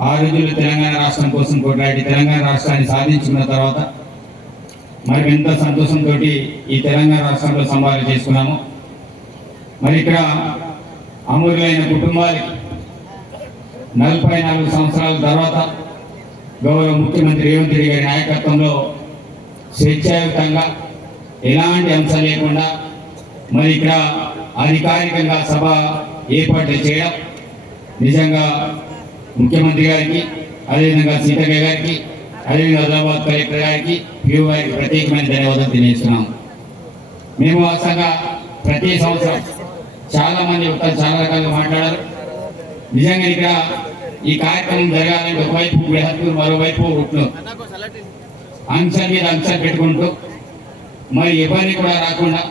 ఆ తెలంగాణ రాష్ట్రం కోసం కొట్లాడి తెలంగాణ రాష్ట్రాన్ని సాధించుకున్న తర్వాత మరి ఎంత సంతోషంతో ఈ తెలంగాణ రాష్ట్రంలో సంభావన చేసుకున్నాము. మరి ఇక్కడ అమూల్యమైన కుటుంబాలకి నలభై నాలుగు సంవత్సరాల తర్వాత గౌరవ ముఖ్యమంత్రి రేవంత్ రెడ్డి గారి నాయకత్వంలో స్వేచ్ఛాయుతంగా ఎలాంటి అంశం లేకుండా మరి ఇక్కడ అధికారికంగా సభ ఏర్పాటు చేయడం నిజంగా ముఖ్యమంత్రి గారికి అదేవిధంగా సీతక్క గారికి అదేవిధంగా హైదరాబాద్ కలెక్టర్ గారికి పిఓ గారికి ప్రత్యేకమైన ధన్యవాదాలు తెలియజేస్తున్నాం. మేము వాస్తవంగా ప్రతి సంవత్సరం చాలా మంది చాలా రకాలుగా మాట్లాడారు. నిజంగా ఇక్కడ ఈ కార్యక్రమం జరగాలని ఒకవైపు బృహత్పూర్ మరోవైపు ఉట్లు అంశం మీద అంశం పెట్టుకుంటూ మరి ఎవరిని కూడా రాకుండా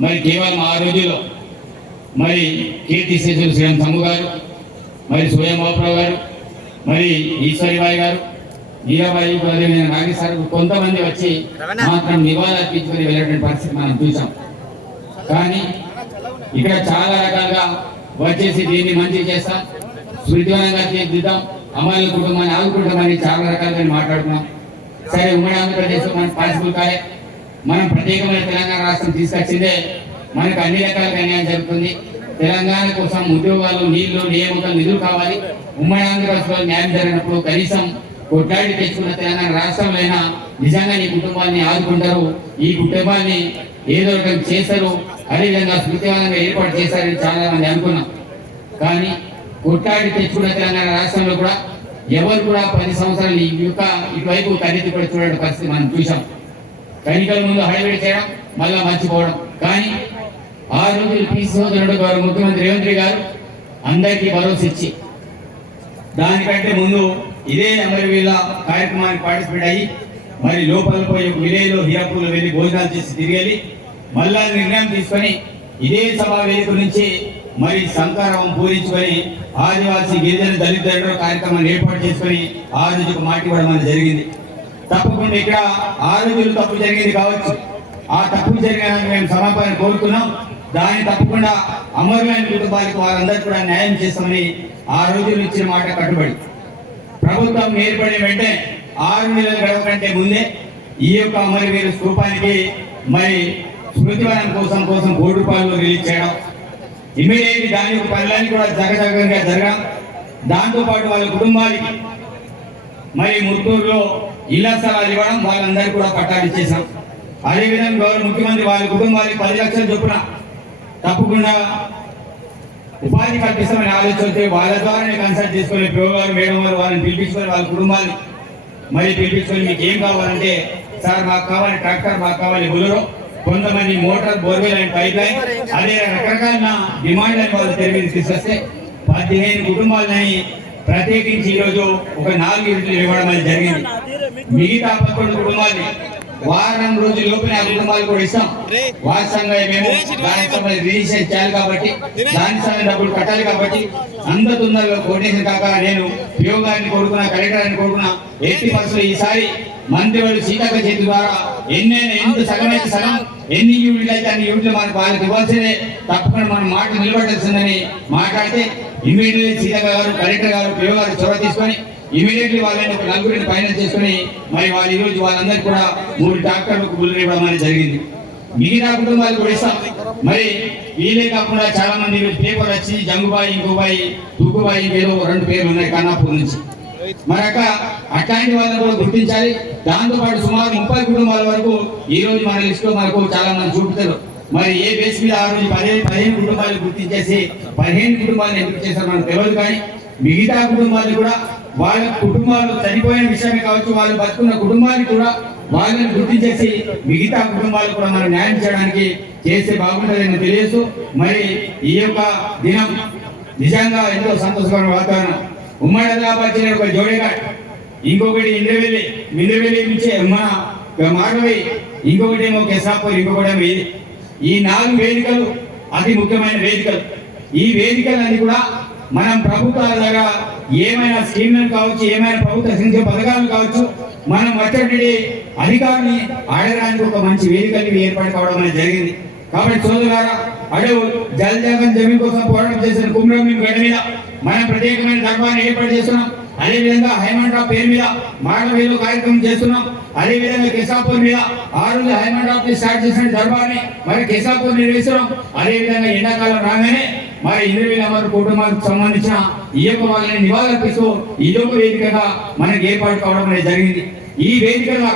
మరి కేవలం ఆ రోజుల్లో మరి కీర్తి శేషులు శ్రీరామ్ సమ్ము గారు మరి సోయం బాబురావు గారు మరి ఈశ్వరిబాయి గారు నీరాబాయి అదేవిధంగా నాగేశ్వర కొంతమంది వచ్చి మాత్రం నివాళులు అర్పించుకొని వెళ్ళేటువంటి పరిస్థితి మనం చూసాం. కానీ ఇక్కడ చాలా రకాలుగా వచ్చేసి దీన్ని మంచి చేస్తాం. స్మృతివనంగా తీర్చిద్దాం అమలు కుటుంబాన్ని ఆదుకుంటామని చాలా రకాలుగా మాట్లాడుకున్నాం. సరే ఉమ్మడి ఆంధ్రప్రదేశ్ మనకు పాసిబుల్ కాలే. మనం ప్రత్యేకమైన తెలంగాణ రాష్ట్రం తీసుకొచ్చిందే మనకు అన్ని రకాలుగా అన్యాయం జరుగుతుంది. తెలంగాణ కోసం ఉద్యోగాలు నీళ్ళు నియామకాలు నిధులు కావాలి. ఉమ్మడి ఆంధ్రప్రదేశ్లో న్యాయం జరిగినప్పుడు కనీసం కొట్లాడి తెచ్చుకున్న తెలంగాణ రాష్ట్రంలో అయినా నిజంగా నీ కుటుంబాన్ని ఆదుకుంటారు. ఈ కుటుంబాన్ని ఏదో ఒకటి చేశారు అదేవిధంగా స్మృతివాదంగా ఏర్పాటు చేశారని చాలా మంది అనుకున్నాం. కానీ కొట్లాడి తెచ్చుకున్న తెలంగాణ రాష్ట్రంలో కూడా ఎవరు కూడా పది సంవత్సరాలు ఈ యొక్క ఇటువైపు కన్నెత్తి కూడా చూడడం పరిస్థితి మనం చూసాం కనికల ముందు హైలైట్ చేయడం మళ్ళా మర్చిపోవడం. కానీ ఆ రోజు పీసీ గారు ముఖ్యమంత్రి రేవంత్ రెడ్డి గారు అందరికీ భరోసా ఇచ్చి దానికంటే ముందు ఇదే అమరవీల కార్యక్రమానికి పార్టిసిపేట్ అయ్యి మరి లోపల పోయి విలేజ్లో హీరాపూర్లో వెళ్ళి భోజనాలు చేసి తిరిగి మళ్ళా నిర్ణయం తీసుకొని ఇదే సభా వేదిక నుంచి మరి సంకారం పూరించుకొని ఆదివాసీ గిరిజన దళిత కార్యక్రమాన్ని ఏర్పాటు చేసుకొని ఆ రోజుకు మాట అనేది జరిగింది. తప్పకుండా ఇక్కడ ఆ రోజులు తప్పు జరిగింది కావచ్చు. ఆ తప్పు జరిగిన మేము సమాపణ కోరుతున్నాం దాన్ని తప్పకుండా అమరమైన కుటుంబానికి వారందరికీ కూడా న్యాయం చేస్తామని ఆ రోజు ఇచ్చిన మాట కట్టుబడి. ప్రభుత్వం ఏర్పడిన వెంటనే ఆరు నెలల గడవ కంటే ముందే ఈ యొక్క అమరవీరు స్థూపానికి మరి స్మృతివనం కోసం కోసం కోటి రూపాయలు రిలీజ్ చేయడం. ఇమీడియట్లీ దాని యొక్క పనులన్నీ కూడా జగజగంగా జరగడం. దాంతోపాటు వాళ్ళ కుటుంబానికి మరి ముత్తూరులో ఇళ్ళ స్థలాలు ఇవ్వడం వాళ్ళందరికీ కూడా పట్టాలు ఇచ్చేసాం అదేవిధంగా గౌరవ ముఖ్యమంత్రి వాళ్ళ కుటుంబానికి పది లక్షలు చొప్పున తప్పకుండా ఉపాధి కల్పిస్తామని ఆలోచనతో వాళ్ళ ద్వారానే కన్సల్ట్ చేసుకుని పిఓ గారు మేడం గారు వాళ్ళని పిలిపించుకొని వాళ్ళ కుటుంబాన్ని మరి పిలిపించుకొని మీకు ఏం కావాలంటే సార్ మాకు కావాలి ట్రాక్టర్ మాకు కావాలి బులరో కొంతమంది motor borewell and pipeline అదే రకరకాల డిమాండ్ అని వాళ్ళు తెలివి తీసుకొస్తే పదిహేను కుటుంబాలని ప్రత్యేకించి ఈరోజు ఒక నాలుగు యూనిట్లు ఇవ్వడం అనేది జరిగింది. మిగతా పదకొండు కుటుంబాలని వారం రోజుల లోపల ఆ కుటుంబాలు కూడా ఇస్తాం. వాస్తవంగా మేము దానికి సంబంధించి రిజిస్ట్రేషన్ చేయాలి కాబట్టి దానికి సంబంధించిన డబ్బులు కట్టాలి కాబట్టి అంత తొందరగా కోటేషన్ కాక నేను పిఓ గారిని కొడుకున్నా కలెక్టర్ గారిని కొడుకున్నా ఎయిటీ పర్సెంట్ ఈసారి మంత్రివాడు సీతక్క చేతి ద్వారా ఎన్నైనా ఎంత సగమైతే సగం? ఎన్ని యూనిట్లు అయితే అన్ని యూనిట్లు మనకు వాళ్ళకి ఇవ్వాల్సిందే తప్పకుండా మనం మాట నిలబడాల్సిందని మాట్లాడితే ఇమీడియట్లీ సీఎం గారు కలెక్టర్ గారు పిఓ గారు చొరవ తీసుకొని ఇమీడియట్లీ వాళ్ళని ఒక నలుగురిని ఫైనల్ చేసుకుని మరి వాళ్ళు ఈరోజు వాళ్ళందరికీ కూడా మూడు డాక్టర్లకు బుల్లు ఇవ్వడం అనేది జరిగింది. మిగతా కుటుంబాలు కూడా ఇస్తాం. మరి వీలే కాకుండా చాలా మంది పేపర్ వచ్చి జంగుబాయి ఇంకోబాయి తుక్కుబాయి పేరు రెండు పేర్లు ఉన్నాయి కన్నాపూర్ నుంచి. మరొక అట్లాంటి వాళ్ళని కూడా గుర్తించాలి. దాంతోపాటు సుమారు ముప్పై కుటుంబాల వరకు ఈ రోజు మన లిస్ట్లో మనకు చాలా మంది చూపుతారు మరి ఏ బేస్ మీద ఆ రోజు పదిహేను పదిహేను కుటుంబాలు గుర్తించేసి పదిహేను కుటుంబాలను ఎందుకు చేశారు మనకు తెలియదు కానీ మిగతా కుటుంబాలు కూడా వాళ్ళ కుటుంబాలు చనిపోయిన విషయమే కావచ్చు వాళ్ళు బతుకున్న కుటుంబాన్ని కూడా వాళ్ళని గుర్తించేసి మిగతా కుటుంబాలు కూడా మనం న్యాయం చేయడానికి చేస్తే బాగుంటుందని తెలియదు మరి ఈ యొక్క దినం నిజంగా ఎంతో సంతోషకరమైన వాతావరణం. ఉమ్మడి హైదరాబాద్ చెందిన ఒక జోడేఘాట్ ఇంకొకటి ఇంద్రవెల్లి ఇంద్రవెల్లి నుంచి మన మాధవి ఇంకొకటి ఏమో కెసాపూర్ ఇంకొకటి ఏమో ఇది. ఈ నాలుగు వేదికలు అతి ముఖ్యమైన వేదికలు. ఈ వేదికలన్నీ కూడా మనం ప్రభుత్వాల దగ్గర ఏమైనా స్కీమ్లను కావచ్చు ఏమైనా ప్రభుత్వ సంక్షేమ పథకాలు కావచ్చు మనం వచ్చేటువంటి అధికారిని ఆడడానికి ఒక మంచి వేదికలు ఏర్పాటు కావడం అనేది జరిగింది. కాబట్టి సోదరులారా అడవు జల జాగం జమీన్ కోసం పోరాటం చేసిన కుమ్రం గడ్డ మీద మనం ప్రత్యేకమైన ధర్మాన్ని ఏర్పాటు చేస్తున్నాం. అదేవిధంగా హైమండ్రా పేరు మీద మాటవేలు కార్యక్రమం చేస్తున్నాం. అదేవిధంగా కిసాపూర్ మీద ఆ రోజు హైమండ్రా స్టార్ట్ చేసిన దర్బార్ని మరి కిసాపూర్ నిర్వహిస్తున్నాం. అదేవిధంగా ఎండాకాలం రాగానే మరి ఇరవై వేల మంది కుటుంబాలకు సంబంధించిన ఈ యొక్క వాళ్ళని నివాళులర్పిస్తూ యొక్క వేదికగా మనకి ఏర్పాటు కావడం అనేది జరిగింది. ఈ వేదికగా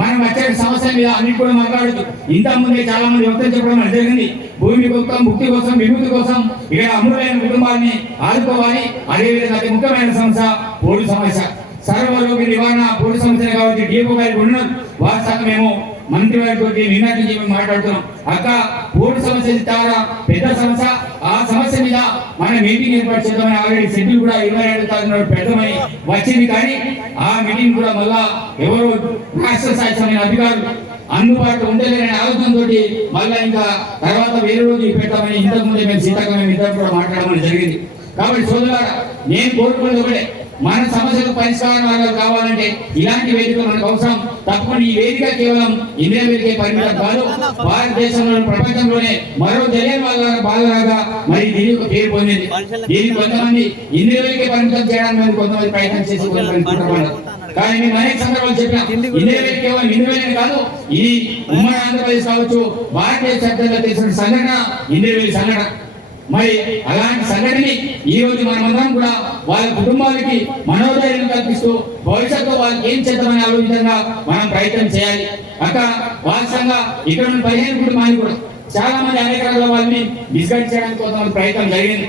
మనం వచ్చే సమస్య మీద అన్ని కూడా మాట్లాడుతూ ఇంత ముందే చాలా మంది వ్యక్తం చెప్పడం అనేది జరిగింది. భూమి కోసం ముక్తి కోసం విముక్తి కోసం ఇక్కడ అమరులైన కుటుంబాన్ని ఆదుకోవాలి. అదేవిధంగా అతి ముఖ్యమైన సమస్య పోటీ సమస్య. సర్వరోగి నివారణ పోటీ సమస్య కాబట్టి డిఎఫ్ఓ గారికి ఉన్నాం వారి సంగ మేము మంత్రి వారితో నిన్నటి నుంచి మేము మాట్లాడుతున్నాం. అక్క పోటీ సమస్య చాలా పెద్ద సమస్య. ఆ సమస్య మీద మన మీటింగ్ ఏర్పాటు చేద్దామని ఆల్రెడీ షెడ్యూల్ కూడా ఇరవై ఏడు తారీఖు పెద్దమని వచ్చింది. కానీ ఆ మీటింగ్ కూడా మళ్ళా ఎవరు రాష్ట్ర స్థాయి అధికారులు అందుబాటులో ఉండలేని ఆలోచనతో మళ్ళా ఇంకా తర్వాత వేరే రోజు పెట్టామని ఇంతకు ముందే మేము సీతాకాలం ఇద్దరు కూడా మాట్లాడమని జరిగింది. కాబట్టి సోదరులారా నేను కోరుకునేది ఒకటే. మన సమస్యలకు పరిష్కారం మార్గాలు కావాలంటే ఇలాంటి వేదిక మనకు అవసరం. తప్పకుండా ఈ వేదిక కేవలం ఇండియా వేదికే పరిమితం కాదు. భారతదేశంలో ప్రపంచంలోనే మరో తెలియని వాళ్ళ బాధలాగా మరి దీని ఒక పేరు పొందింది. దీనికి కొంతమంది ఇండియా వేదికే పరిమితం చేయడానికి కొంతమంది ప్రయత్నం చేసి కానీ మేము అనేక సందర్భాలు చెప్పినా వేదిక కేవలం వేదిక కాదు ఇది ఉమ్మడి ఆంధ్రప్రదేశ్ కావచ్చు భారతదేశ చరిత్రలో తెలిసిన సంఘటన వేదిక సంఘటన. మరి అలాంటి సంఘటనని ఈ రోజు మనమందరం కూడా వాళ్ళ కుటుంబాలకి మనోధైర్యం కల్పిస్తూ భవిష్యత్తులో వాళ్ళకి ఏం చేద్దామని ఆలోచించగా మనం ప్రయత్నం చేయాలి. అక్క వాస్తవంగా ఇక్కడ ఉన్న పదిహేను కుటుంబానికి కూడా చాలా మంది అనేక రకాల వాళ్ళని మిస్గైడ్ చేయడానికి కొంతమంది ప్రయత్నం జరిగింది.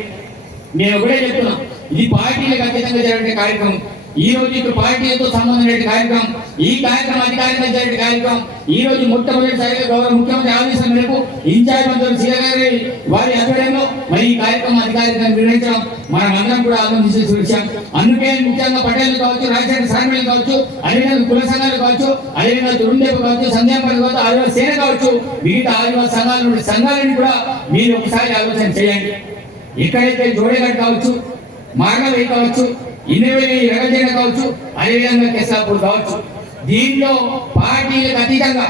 నేను ఒకటే చెప్తున్నా ఇది పార్టీలకు అతీతంగా జరిగే కార్యక్రమం. ఈ రోజు ఇక్కడ పార్టీలతో సంబంధం లేని కార్యక్రమం ఈ కార్యక్రమం అధికారికంగా జరిగే కార్యక్రమం ఈ రోజు మొట్టమొదటిసారిగా గౌరవ ముఖ్యమంత్రి ఆదేశం మేరకు ఇన్ఛార్జ్ మంత్రులు సీఎం వారి ఆధ్వర్యంలో మరి ఈ కార్యక్రమం అధికారికంగా నిర్వహించడం మనం అందరం కూడా ఆనందించే విషయం. అందుకే ముఖ్యంగా పటేల్ కావచ్చు రాజశేఖర సార్మీలు కావచ్చు అదేవిధంగా కుల సంఘాలు కావచ్చు అదేవిధంగా దురుందేపు కావచ్చు సంధ్యాపల్లి కావచ్చు ఆదివాస సేన కావచ్చు మిగతా ఆదివాస సంఘాల నుండి సంఘాలను కూడా మీరు ఒకసారి ఆలోచన చేయండి. ఎక్కడైతే జోడేగడ్ కావచ్చు మార్గవే కావచ్చు ఇన్నవేలి ఎగజన కావచ్చు అదేవిధంగా కేసాపూర్ కావచ్చు. దీంట్లో పార్టీలకు అతీతంగా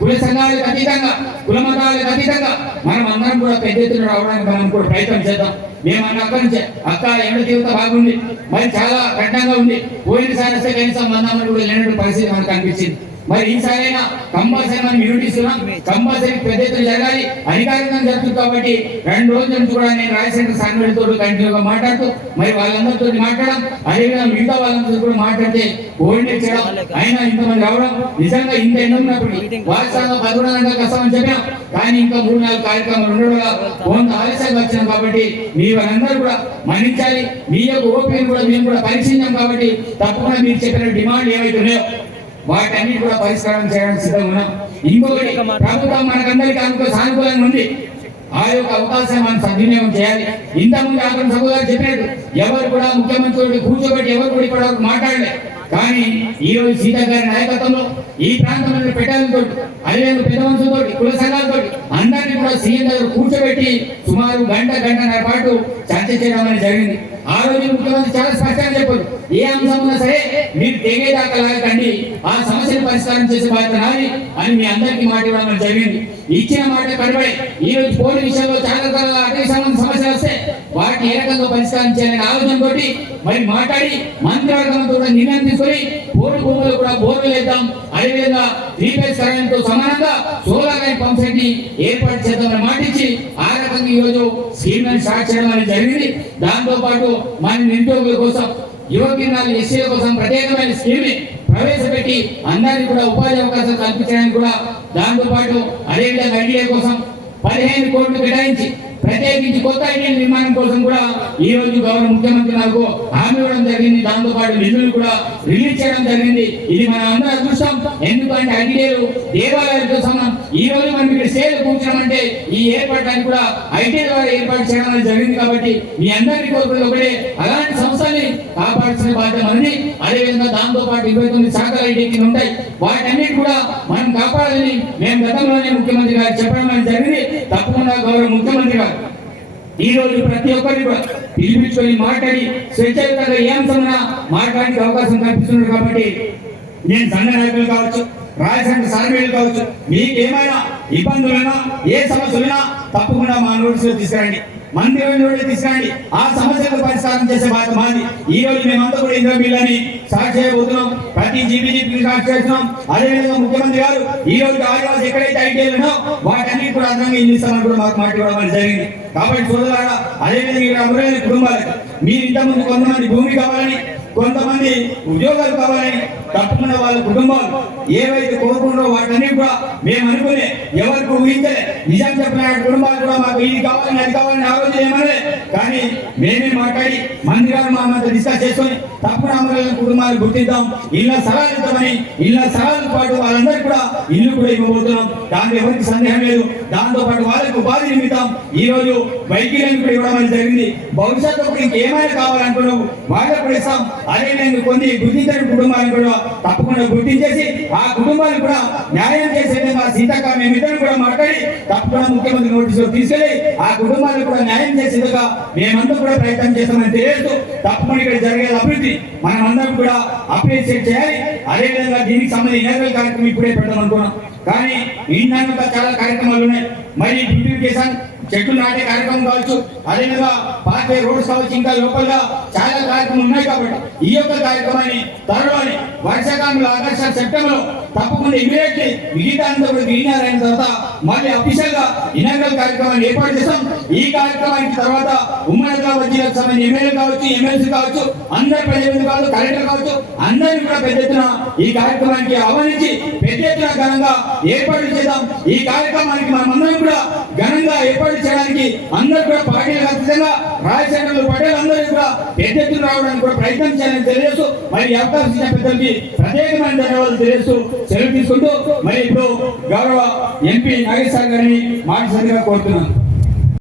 కుల సంఘాలకు అతీతంగా కుల మతాలకు అతీతంగా మనం అందరం కూడా పెద్ద ఎత్తున రావడానికి మనం కూడా ప్రయత్నం చేద్దాం. మేమన్న అన్న అక్కడి నుంచే అక్క ఎండ తీవ్రత బాగుంది మరి చాలా కఠినంగా ఉంది పోయినసారి వస్తే కనీసం మందామని కూడా లేనటువంటి పరిస్థితి మనకు అనిపించింది మరి ఈసారైనా కంపల్సరీ మనం నిరూపిస్తున్నాం. కంపల్సరీ పెద్ద ఎత్తున జరగాలి. అధికారికంగా జరుగుతుంది కాబట్టి రెండు రోజుల నుంచి కూడా నేను రాజశేఖర సంఘటనతో కంటిన్యూగా మాట్లాడుతూ మరి వాళ్ళందరితో మాట్లాడడం అదేవిధంగా మిగతా వాళ్ళందరితో కూడా మాట్లాడితే కోఆర్డినేట్ చేయడం అయినా ఇంతమంది రావడం నిజంగా ఇంత ఎండ ఉన్నప్పుడు వాస్తవంగా పదకొండు గంటల కష్టమని చెప్పాం కానీ ఇంకా మూడు నాలుగు కార్యక్రమాలు ఉండడం వల్ల కొంత ఆలస్యంగా వచ్చినాం కాబట్టి మీ వాళ్ళందరూ కూడా మన్నించాలి. మీ యొక్క ఓపికను కూడా మేము కూడా పరీక్షించాం కాబట్టి తప్పకుండా మీరు చెప్పిన డిమాండ్ ఏవైతే ఉన్నాయో వాటన్నిటి కూడా పరిష్కారం చేయడానికి సిద్ధంగా ఉన్నాం. ఇంకొకటి ప్రభుత్వం మనకందరికీ అనుకూల సానుకూలంగా ఉంది. ఆ యొక్క అవకాశం మనం సద్వినియోగం చేయాలి. ఇంతకుముందు అక్కడ సభలో చెప్పినట్టు ఎవరు కూడా ముఖ్యమంత్రి కూర్చోబెట్టి ఎవరు కూడా ఇప్పటివరకు మాట్లాడలే. కానీ ఈ రోజు సీత గారి నాయకత్వంలో ఈ ప్రాంతంలో పెట్టాలతో అదేవిధంగా పెద్ద మనుషులతో కుల సంఘాలతో అందరినీ కూడా సీఎం దగ్గర కూర్చోబెట్టి సుమారు గంట గంటన్నర పాటు చర్చ చేయడం అనేది జరిగింది. ఆ రోజు ముఖ్యమంత్రి చాలా స్పష్టంగా చెప్పారు. ఏ అంశం ఉన్నా సరే మీరు తెగేదాకా లాగకండి. ఆ సమస్యను పరిష్కారం చేసే బాధ్యత నాది అని మీ అందరికీ మాట ఇవ్వడం జరిగింది. ఇచ్చిన మాట కనబడి ఈ రోజు పోటీ విషయంలో చాలా రకాల అటవీ సంబంధ సమస్యలు వస్తే వాటిని ఏ రకంగా పరిష్కారం చేయాలనే ఆలోచన తోటి మరి మాట్లాడి మంత్రివర్గంతో కూడా నిర్ణయం తీసుకొని పోటీ భూములు కూడా బోర్లు వేద్దాం. అదేవిధంగా త్రీ ఫేజ్ కరెంట్తో సమానంగా సోలార్ లైన్ పంప్ సెట్ ఏర్పాటు చేద్దామని మాట ఇచ్చి ఆ రకంగా ఈరోజు రోజు స్కీమ్ స్టార్ట్ చేయడం అనేది జరిగింది. దాంతో పాటు మన నిరుద్యోగుల కోసం యువ కిరణాలు ఎస్సీల కోసం ప్రత్యేకమైన స్కీమ్ ప్రవేశపెట్టి అందరికీ కూడా ఉపాధి అవకాశాలు కల్పించడానికి కూడా దాంతో పాటు అదేవిధంగా ఐడియా కోసం పదిహేను కోట్లు కేటాయించి ప్రత్యేకించి కొత్త ఐటీ నిర్మాణం కోసం కూడా ఈ రోజు గౌరవ ముఖ్యమంత్రి నాకు హామీ ఇవ్వడం జరిగింది. దాంతో పాటు నిధులు కూడా రిలీజ్ చేయడం జరిగింది. ఇది మన అందరూ అదృష్టం. ఎందుకంటే ఐటీలు దేవాలయాలతో సమానం ఈ రోజు మనం ఇక్కడ సేల్ కూర్చోమంటే ఈ ఏర్పడడానికి కూడా ఐటీ ద్వారా ఏర్పాటు చేయడం అనేది జరిగింది కాబట్టి మీ అందరికీ కోరుకునేది ఒకటే. అలాంటి సంస్థల్ని కాపాడాల్సిన బాధ్యత మనది. అదేవిధంగా దాంతో పాటు ఇరవై తొమ్మిది శాఖల ఐటీ కింద ఉంటాయి. వాటన్నిటి కూడా మనం కాపాడాలని మేము గతంలోనే ముఖ్యమంత్రి గారు చెప్పడం అనేది జరిగింది. తప్పకుండా గౌరవ ముఖ్యమంత్రి గారు. ఈ రోజు ప్రతి ఒక్కరిని పిలిపించుకొని మాట్లాడి స్వేచ్ఛాయుతంగా ఏ అంశమైనా మాట్లాడడానికి అవకాశం కల్పిస్తున్నారు కాబట్టి నేను సంఘ నాయకులు కావచ్చు రాజశాఖ సార్మీలు కావచ్చు మీకు ఏమైనా ఇబ్బందులైనా ఏ సమస్యలైనా తప్పకుండా మా నోటీసులో తీసుకురండి. మందిరం కూడా తీసుకురండి. ఆ సమస్యలకు పరిష్కారం చేసే బాధ్యత మాది. ఈ రోజు మేమంతా కూడా ఇంద్ర బిల్లని సాక్షి చేయబోతున్నాం. ప్రతి జీబీజీపీ సాక్షి చేస్తున్నాం. అదేవిధంగా ముఖ్యమంత్రి గారు ఈ రోజు ఆదివాసి ఎక్కడైతే ఐటీఐలు వాటన్నిటి కూడా అదనంగా ఇంగ్లీస్తామని కూడా మాకు మాట్లాడడం జరిగింది. కాబట్టి సోదరులారా అదేవిధంగా ఇక్కడ అమరైన కుటుంబాలకు మీరు ఇంతకుముందు కొంతమంది భూమి కావాలని కొంతమంది ఉద్యోగాలు కావాలని తప్పకుండా వాళ్ళ కుటుంబాలు ఏవైతే కోరుకుంటారో వాటన్ని కూడా మేము అనుకునే ఎవరికి ఊహించలే నిజం చెప్పిన కుటుంబాలు కూడా మాకు ఇది కావాలని అది కావాలని ఆలోచన ఏమనే కానీ మేమే మాట్లాడి మంది గారు మా మధ్య డిస్కస్ చేసుకొని తప్పుడు అమరాల కుటుంబాలు గుర్తిద్దాం. ఇళ్ళ సలహాలు ఇద్దామని ఇళ్ళ సలహాలతో పాటు వాళ్ళందరికీ కూడా ఇల్లు కూడా ఇవ్వబోతున్నాం. దాంట్లో ఎవరికి సందేహం లేదు. దాంతో పాటు వాళ్ళకి ఉపాధి నిమిత్తం ఈ రోజు వైద్యులను కూడా ఇవ్వడం అనేది జరిగింది? భవిష్యత్తులో ఇంకేమైనా కావాలనుకున్నావు వాళ్ళకు కూడా ఇస్తాం. అదే నేను కొన్ని గుర్తించని కుటుంబాలను కూడా తప్పకుండా గుర్తించేసి ఆ కుటుంబాన్ని కూడా న్యాయం చేసే విధంగా సీతక్క మేమిద్దరం కూడా మాట్లాడి తప్పకుండా ముఖ్యమంత్రి నోటీసులు తీసుకెళ్ళి ఆ కుటుంబాలకు కూడా న్యాయం చేసే మేమంతా కూడా ప్రయత్నం చేస్తామని తెలియజేస్తూ తప్పకుండా ఇక్కడ జరిగే అభివృద్ధి మనమందరం కూడా అప్రిషియేట్ చేయాలి. అదేవిధంగా దీనికి సంబంధించి ఇనర్వల్ కార్యక్రమం ఇప్పుడే పెడదాం అనుకున్నాం. కానీ ఇండియా చాలా కార్యక్రమాలు ఉన్నాయి. మరి బ్యూటిఫికేషన్ చెట్లు నాటే కార్యక్రమం కావచ్చు. అదేవిధంగా పార్టీ రోడ్స్ కావచ్చు ఇంకా లోపల చాలా కార్యక్రమాలు ఉన్నాయి కాబట్టి ఈ యొక్క కార్యక్రమాన్ని త్వరలోని వర్షాకాలంలో ఆగస్టు సెప్టెంబర్లో తప్పకుండా ఇమీడియట్లీ మిగతా అంతా కూడా గ్రీనర్ అయిన తర్వాత మళ్ళీ అఫీషియల్గా ఇనాగరల్ కార్యక్రమాన్ని ఏర్పాటు చేస్తాం. ఈ కార్యక్రమానికి తర్వాత ఉమ్మడి జిల్లాకు సంబంధించిన ఎమ్మెల్యే కావచ్చు ఎమ్మెల్సీ కావచ్చు అందరు ప్రజలు కావచ్చు కలెక్టర్ కావచ్చు అందరినీ కూడా పెద్ద ఎత్తున ఈ కార్యక్రమానికి ఆహ్వానించి పెద్ద ఎత్తున ఘనంగా ఏర్పాటు చేద్దాం. ఈ కార్యక్రమానికి మనమందరం కూడా ఘనంగా ఏర్పాటు చేయడానికి అందరూ కూడా పార్టీలకు అతీతంగా రాజశేఖర్లు పటేల్ అందరూ కూడా పెద్ద ఎత్తున రావడానికి కూడా ప్రయత్నం చేయాలని తెలియజేస్తూ మరి ఈ అవకాశం ఇచ్చిన పెద్దలకి ప్రత్యేకమైన ధన్యవాదాలు తెలియజేస్తూ సెలవు తీసుకుంటూ మరి ఇప్పుడు గౌరవ ఎంపీ నాగేశ్వర గారిని మాట్లాడిగా కోరుతున్నాను.